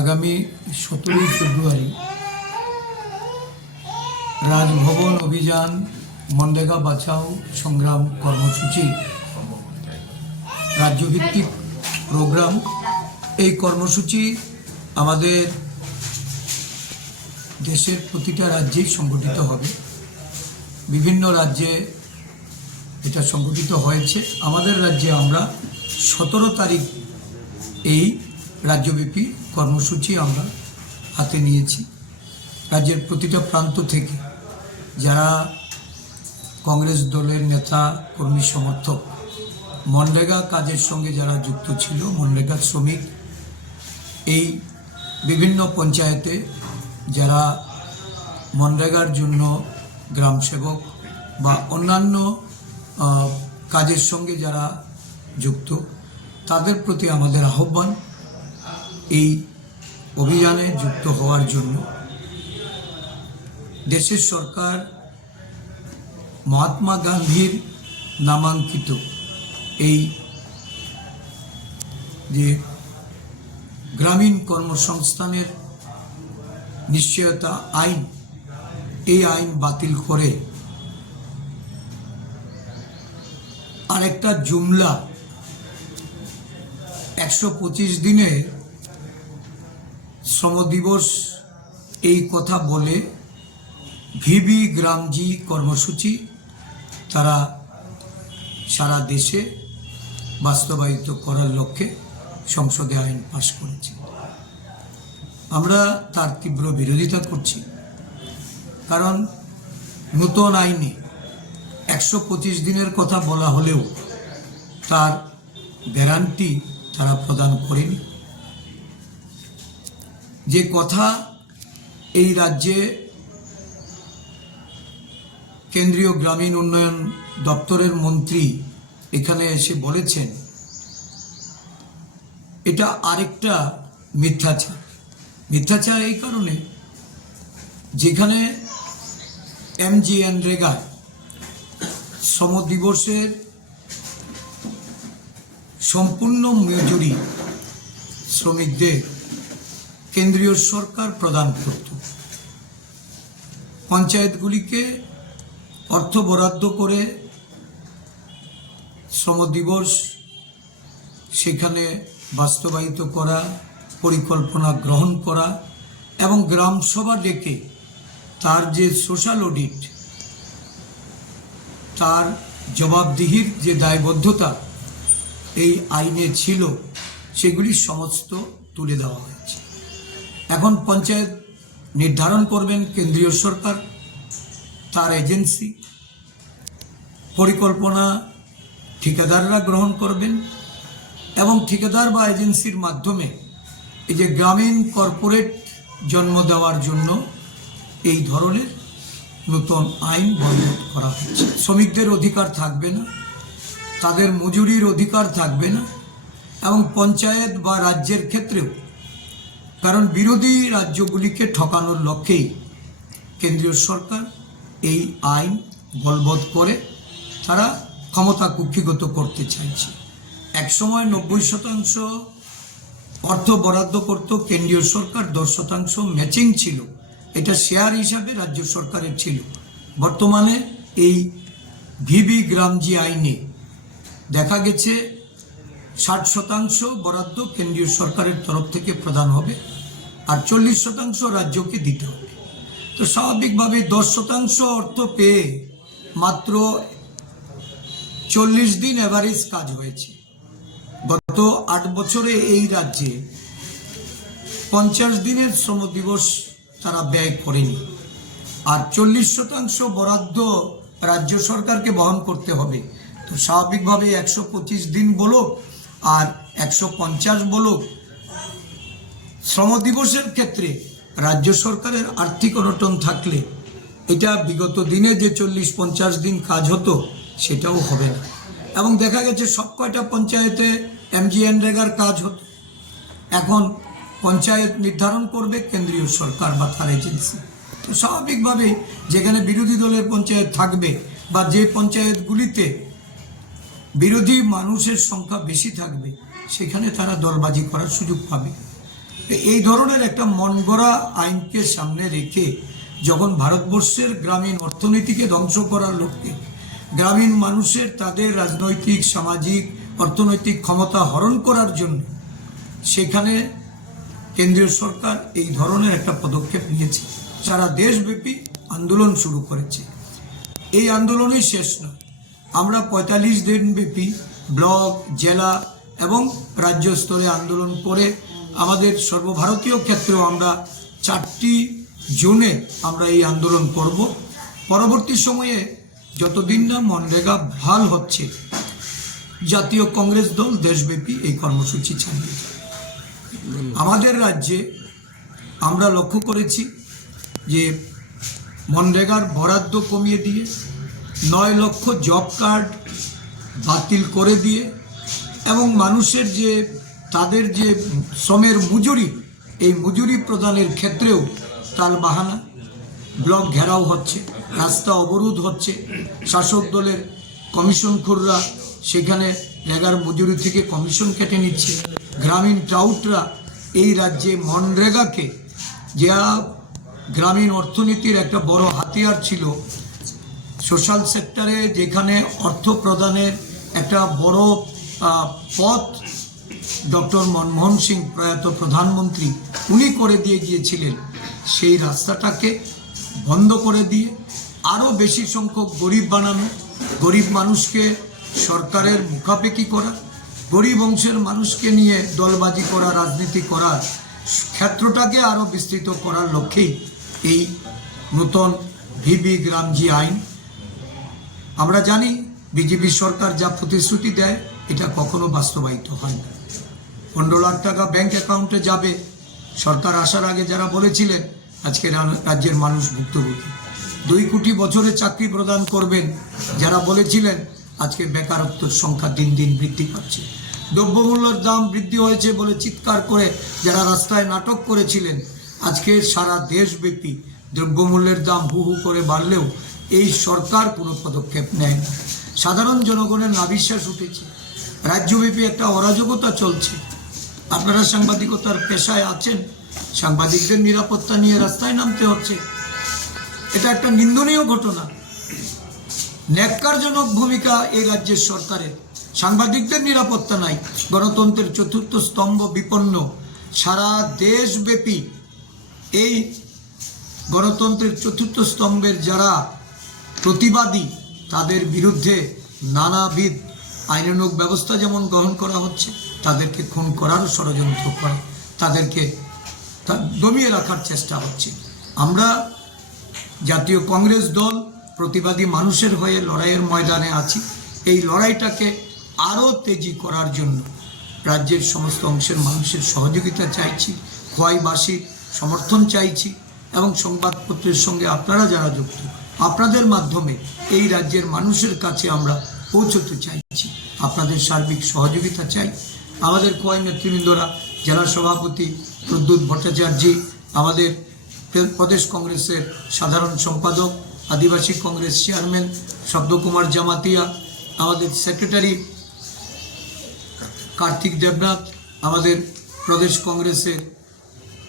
আগামী 17ই ফেব্রুয়ারি রাজভবন অভিযান মনরেগা বাঁচাও সংগ্রাম কর্মসূচি রাজ্যভিত্তিক প্রোগ্রাম। এই কর্মসূচি আমাদের দেশের প্রতিটা রাজ্যেই সংগঠিত হবে। বিভিন্ন রাজ্যে এটা সংগঠিত হয়েছে। আমাদের রাজ্যে আমরা 17 তারিখ এই রাজ্যব্যাপী কর্মসূচি আমরা হাতে নিয়েছি। রাজ্যের প্রতিটা প্রান্ত থেকে যারা কংগ্রেস দলের নেতা কর্মী সমর্থক, মনরেগা কাজের সঙ্গে যারা যুক্ত ছিল, মনরেগা শ্রমিক, এই বিভিন্ন পঞ্চায়েতে যারা মনরেগার জন্য গ্রাম সেবক বা অন্যান্য কাজের সঙ্গে যারা যুক্ত, তাদের প্রতি আমাদের আহ্বান এই অভিযানে যুক্ত হওয়ার জন্য। দেশের সরকার মহাত্মা গান্ধীর নামাঙ্কিত এই যে গ্রামীণ কর্মসংস্থানের নিশ্চয়তা আইন, এই আইন বাতিল করে আরেকটা জুমলা 125 দিনে শ্রম দিবস এই কথা বলে ভিবি গ্রামজি কর্মসূচি তারা সারা দেশে বাস্তবায়িত করার লক্ষ্যে সংসদে আইন পাশ করেছে। আমরা তার তীব্র বিরোধিতা করছি, কারণ নতুন আইনে 125 দিনের কথা বলা হলেও তার গ্যারান্টি তারা প্রদান করেনি। যে কথা এই রাজ্যে কেন্দ্রীয় গ্রামীণ উন্নয়ন দপ্তরের মন্ত্রী এখানে এসে বলেছেন, এটা আরেকটা মিথ্যাচার। মিথ্যাচার এই কারণে, যেখানে MGNREGA শ্রম দিবসের সম্পূর্ণ মজুরি শ্রমিকদের কেন্দ্রীয় সরকার প্রদান করত, পঞ্চায়েতগুলিকে অর্থ বরাদ্দ করে শ্রম দিবস সেখানে বাস্তবায়িত করা, পরিকল্পনা গ্রহণ করা এবং গ্রাম সভা ডেকে তার যে সোশ্যাল অডিট, তার জবাবদিহির যে দায়বদ্ধতা এই আইনে ছিল, সেগুলি সমস্ত তুলে দেওয়া হয়েছে। এখন পঞ্চায়েত নির্ধারণ করবেন কেন্দ্রীয় সরকার, তার এজেন্সি, পরিকল্পনা ঠিকাদাররা গ্রহণ করবেন এবং ঠিকাদার বা এজেন্সির মাধ্যমে এই যে গ্রামীণ কর্পোরেট জন্ম দেওয়ার জন্য এই ধরনের নতুন আইন বন্ধ করা হচ্ছে। শ্রমিকদের অধিকার থাকবে না, তাদের মজুরির অধিকার থাকবে না, এবং পঞ্চায়েত বা রাজ্যের ক্ষেত্রেও, কারণ বিরোধী রাজ্যগুলিকে ঠকানোর লক্ষ্যেই কেন্দ্রীয় সরকার এই আইন বলবৎ করে তারা ক্ষমতা কুক্ষিগত করতে চাইছে। একসময় 90% অর্থ বরাদ্দ করত কেন্দ্রীয় সরকার, 10% ম্যাচিং ছিল, এটা শেয়ার হিসাবে রাজ্য সরকারের ছিল। বর্তমানে এই ভিবি গ্রামজি আইনে দেখা গেছে 60% বরাদ্দ কেন্দ্রীয় সরকারের তরফ থেকে প্রদান হবে আর 40% রাজ্যকে দিতে হবে। তো স্বাভাবিকভাবে 10% অর্থ পেয়ে মাত্র 40 দিন এভারেজ কাজ হয়েছে। গত 8 বছরে এই রাজ্যে 50 দিনের শ্রম দিবস তারা ব্যয় করেনি, আর 40% বরাদ্দ রাজ্য সরকারকে বহন করতে হবে। তো স্বাভাবিকভাবে 125 দিন বলো আর 150 বলো, শ্রম দিবসের ক্ষেত্রে রাজ্য সরকারের আর্থিক অনটন থাকলে এটা বিগত দিনে যে 40-50 দিন কাজ হতো সেটাও হবে না। এবং দেখা গেছে সব কয়টা পঞ্চায়েতে MGNREGAর কাজ হতো, এখন পঞ্চায়েত নির্ধারণ করবে কেন্দ্রীয় সরকার বা তার এজেন্সি। তো স্বাভাবিকভাবে যেখানে বিরোধী দলের পঞ্চায়েত থাকবে বা যে পঞ্চায়েতগুলিতে বিরোধী মানুষের সংখ্যা বেশি থাকবে, সেখানে তারা দলবাজি করার সুযোগ পাবে। এই ধরনের একটা মনগড়া আইনকে সামনে রেখে যখন ভারতবর্ষের গ্রামীণ অর্থনীতিকে ধ্বংস করার লক্ষ্যে গ্রামীণ মানুষের তাদের রাজনৈতিক, সামাজিক, অর্থনৈতিক ক্ষমতা হরণ করার জন্য সেখানে কেন্দ্রীয় সরকার এই ধরনের একটা পদক্ষেপ নিয়েছে, সারা দেশব্যাপী আন্দোলন শুরু করেছে। এই আন্দোলনই শেষ নয়, আমরা ৪৫ দিনব্যাপী ব্লক, জেলা এবং রাজ্য স্তরে আন্দোলন করে আমাদের সর্বভারতীয় ক্ষেত্রেও আমরা 4টি জোনে আমরা এই আন্দোলন করব। পরবর্তী সময়ে যতদিন না মনরেগা বহাল হচ্ছে, জাতীয় কংগ্রেস দল দেশব্যাপী এই কর্মসূচি চালিয়ে যাবে। আমাদের রাজ্যে আমরা লক্ষ্য করেছি যে মনরেগার বরাদ্দ কমিয়ে দিয়ে 9 লক্ষ জব কার্ড বাতিল করে দিয়ে এবং মানুষের যে তাদের যে শ্রমের মজুরি, এই মজুরি প্রদানের ক্ষেত্রেও তালবাহানা, ব্লক ঘেরাও হচ্ছে, রাস্তা অবরোধ হচ্ছে, শাসক দলের কমিশনখোররা সেখানে রেগার মজুরি থেকে কমিশন কেটে নিচ্ছে। গ্রামীণ টাউটরা এই রাজ্যে মনরেগাকে, যা গ্রামীণ অর্থনীতির একটা বড় হাতিয়ার ছিল, সোশ্যাল সেক্টরে যেখানে অর্থ প্রদানের একটা বড় পথ ডক্টর মনমোহন সিং প্রয়াত প্রধানমন্ত্রী উনি করে দিয়ে গিয়েছিলেন, সেই রাস্তাটাকে বন্ধ করে দিয়ে আরও বেশি সংখ্যক গরিব বানানো, গরিব মানুষকে সরকারের মুখাপেক্ষি করা, গরিব অংশের মানুষকে নিয়ে দলবাজি করা, রাজনীতি করার ক্ষেত্রটাকে আরও বিস্তৃত করার লক্ষ্যেই এই নতুন ভিবি গ্রামজি আইন। আমরা জানি বিজেপি সরকার যা প্রতিশ্রুতি দেয় এটা কখনো বাস্তবায়িত হয় না। 15 লাখ টাকা ব্যাংক অ্যাকাউন্টে যাবে, সরকার আসার আগে যারা বলেছিলেন আজকে রাজ্যের মানুষ ভুক্তভোগী। 2 কোটি বছরে চাকরি প্রদান করবেন যারা বলেছিলেন, আজকে বেকারত্বের সংখ্যা দিন দিন বৃদ্ধি পাচ্ছে। দ্রব্যমূল্যের দাম বৃদ্ধি হয়েছে বলে চিৎকার করে যারা রাস্তায় নাটক করেছিলেন, আজকে সারা দেশব্যাপী দ্রব্যমূল্যের দাম হু হু করে বাড়লেও এই সরকার কোনো পদক্ষেপ নেয় না। সাধারণ জনগণের নাভিশ্বাস উঠেছে, রাজ্যব্যাপী একটা অরাজকতা চলছে। আপনারা সাংবাদিকতার পেশায় আছেন, সাংবাদিকদের নিরাপত্তা নিয়ে রাস্তায় নামতে হচ্ছে, এটা একটা নিন্দনীয় ঘটনা। ন্যাক্কারজনক ভূমিকা এই রাজ্যের সরকারের। সাংবাদিকদের নিরাপত্তা নাই, গণতন্ত্রের চতুর্থ স্তম্ভ বিপন্ন। সারা দেশব্যাপী এই গণতন্ত্রের চতুর্থ স্তম্ভের যারা প্রতিবাদী তাদের বিরুদ্ধে নানাবিধ আইনানুগ ব্যবস্থা যেমন গ্রহণ করা হচ্ছে, তাদেরকে খুন করারও ষড়যন্ত্র করে তাদেরকে দমিয়ে রাখার চেষ্টা হচ্ছে। আমরা জাতীয় কংগ্রেস দল প্রতিবাদী মানুষের হয়ে লড়াইয়ের ময়দানে আছি। এই লড়াইটাকে আরও তেজি করার জন্য রাজ্যের সমস্ত অংশের মানুষের সহযোগিতা চাইছি, খোয়াইবাসীর সমর্থন চাইছি এবং সংবাদপত্রের সঙ্গে আপনারা যারা যুক্ত, আপনাদের মাধ্যমে এই রাজ্যের মানুষের কাছে আমরা পৌঁছতে চাইছি। আপনাদের সার্বিক সহযোগিতা চাই। আমাদের খোয়াই নেতৃবৃন্দরা, জেলা সভাপতি প্রদ্যুৎ ভট্টাচার্য, আমাদের প্রদেশ কংগ্রেসের সাধারণ সম্পাদক, আদিবাসী কংগ্রেস চেয়ারম্যান শব্দকুমার জামাতিয়া, আমাদের সেক্রেটারি কার্তিক দেবনাথ, আমাদের প্রদেশ কংগ্রেসের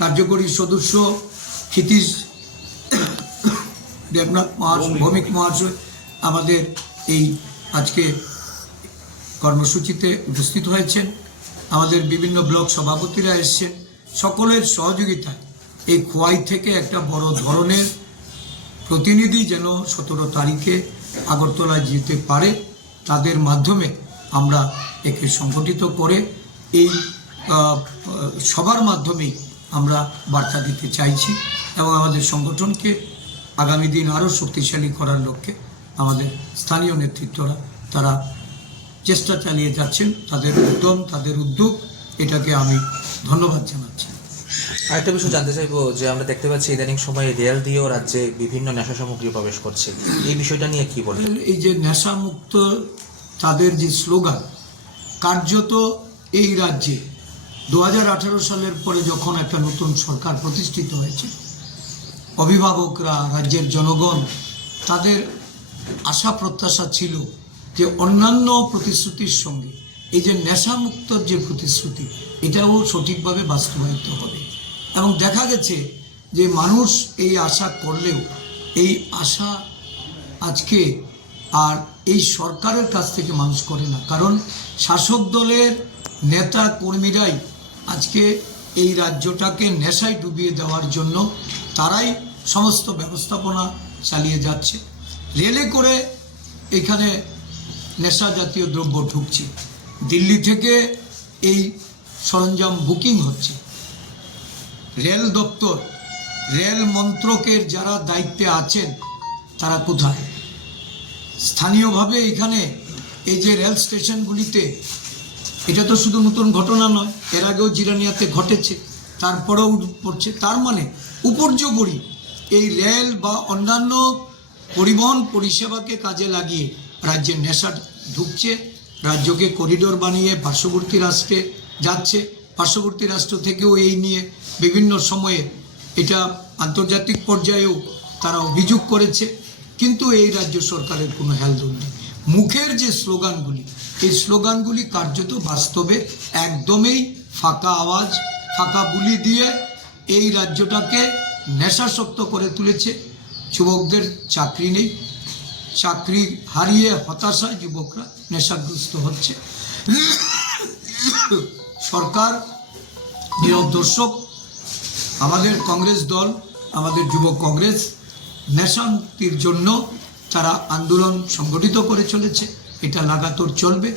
কার্যকরী সদস্য ক্ষিতীশ দেবনাথ ভৌমিক মহাশয় আমাদের এই আজকে কর্মসূচিতে উপস্থিত হয়েছেন। আমাদের বিভিন্ন ব্লক সভাপতিরা এসছেন। সকলের সহযোগিতায় এই খোয়াই থেকে একটা বড় ধরনের প্রতিনিধি যেন 17 তারিখে আগরতলায় যেতে পারে, তাদের মাধ্যমে আমরা একে সংগঠিত করে এই সবার মাধ্যমেই আমরা বার্তা দিতে চাইছি এবং আমাদের সংগঠনকে আগামী দিন আরও শক্তিশালী করার লক্ষ্যে আমাদের স্থানীয় নেতৃত্বরা তারা চেষ্টা চালিয়ে যাচ্ছেন। তাদের উদ্যম, তাদের উদ্যোগ, এটাকে আমি ধন্যবাদ জানাচ্ছি। আরেকটা বিষয় জানতে চাইবো যে আমরা দেখতে পাচ্ছি ইদানিং সময়ে রেল দিয়েও রাজ্যে বিভিন্ন নেশা সামগ্রী প্রবেশ করছে, এই বিষয়টা নিয়ে কি বলেন? এই যে নেশামুক্ত তাদের যে স্লোগান, কার্যত এই রাজ্যে 2018 সালের পরে যখন একটা নতুন সরকার প্রতিষ্ঠিত হয়েছে, অভিভাবকরা, রাজ্যের জনগণ, তাদের আশা প্রত্যাশা ছিল যে অন্যান্য প্রতিশ্রুতির সঙ্গে এই যে নেশামুক্তর যে প্রতিশ্রুতি, এটাও সঠিকভাবে বাস্তবায়িত হবে। এবং দেখা গেছে যে মানুষ এই আশা করলেও এই আশা আজকে আর এই সরকারের কাছ থেকে মানুষ করে না, কারণ শাসক দলের নেতা কর্মীরাই আজকে এই রাজ্যটাকে নেশায় ডুবিয়ে দেওয়ার জন্য তারাই সমস্ত ব্যবস্থাপনা চালিয়ে যাচ্ছে। রেলে করে এখানে নেশা জাতীয় দ্রব্য ঢুকছে, দিল্লি থেকে এই সরঞ্জাম বুকিং হচ্ছে। রেল দপ্তর, রেল মন্ত্রকের যারা দায়িত্বে আছেন তারা কোথায়? স্থানীয়ভাবে এখানে এই যে রেল স্টেশনগুলিতে, এটা তো শুধু নতুন ঘটনা নয়, এর আগেও জিরানিয়াতে ঘটেছে, তারপরেও পড়ছে। তার মানে উপর্যুপরি এই রেল বা অন্যান্য পরিবহন পরিষেবাকে কাজে লাগিয়ে রাজ্যে নেশা ঢুকছে, রাজ্যকে করিডোর বানিয়ে পার্শ্ববর্তী রাষ্ট্রে যাচ্ছে। পার্শ্ববর্তী রাষ্ট্র থেকেও এই নিয়ে বিভিন্ন সময়ে এটা আন্তর্জাতিক পর্যায়েও তারা অভিযোগ করেছে, কিন্তু এই রাজ্য সরকারের কোনো হেলদোল নেই। মুখের যে স্লোগানগুলি, এই স্লোগানগুলি কার্যত বাস্তবে একদমই ফাঁকা আওয়াজ, ফাঁকা বুলি দিয়ে এই রাজ্যটাকে নেশাসক্ত করে তুলেছে। যুবকদের চাকরি নেই, চাকরি হারিয়ে হতাশায় যুবকরা নেশাগ্রস্ত হচ্ছে। সরকার নিরদর্শক। আমাদের কংগ্রেস দল, আমাদের যুব কংগ্রেস নেশা মুক্তির জন্য তারা আন্দোলন সংগঠিত করে চলেছে, এটা লাগাতার চলবে।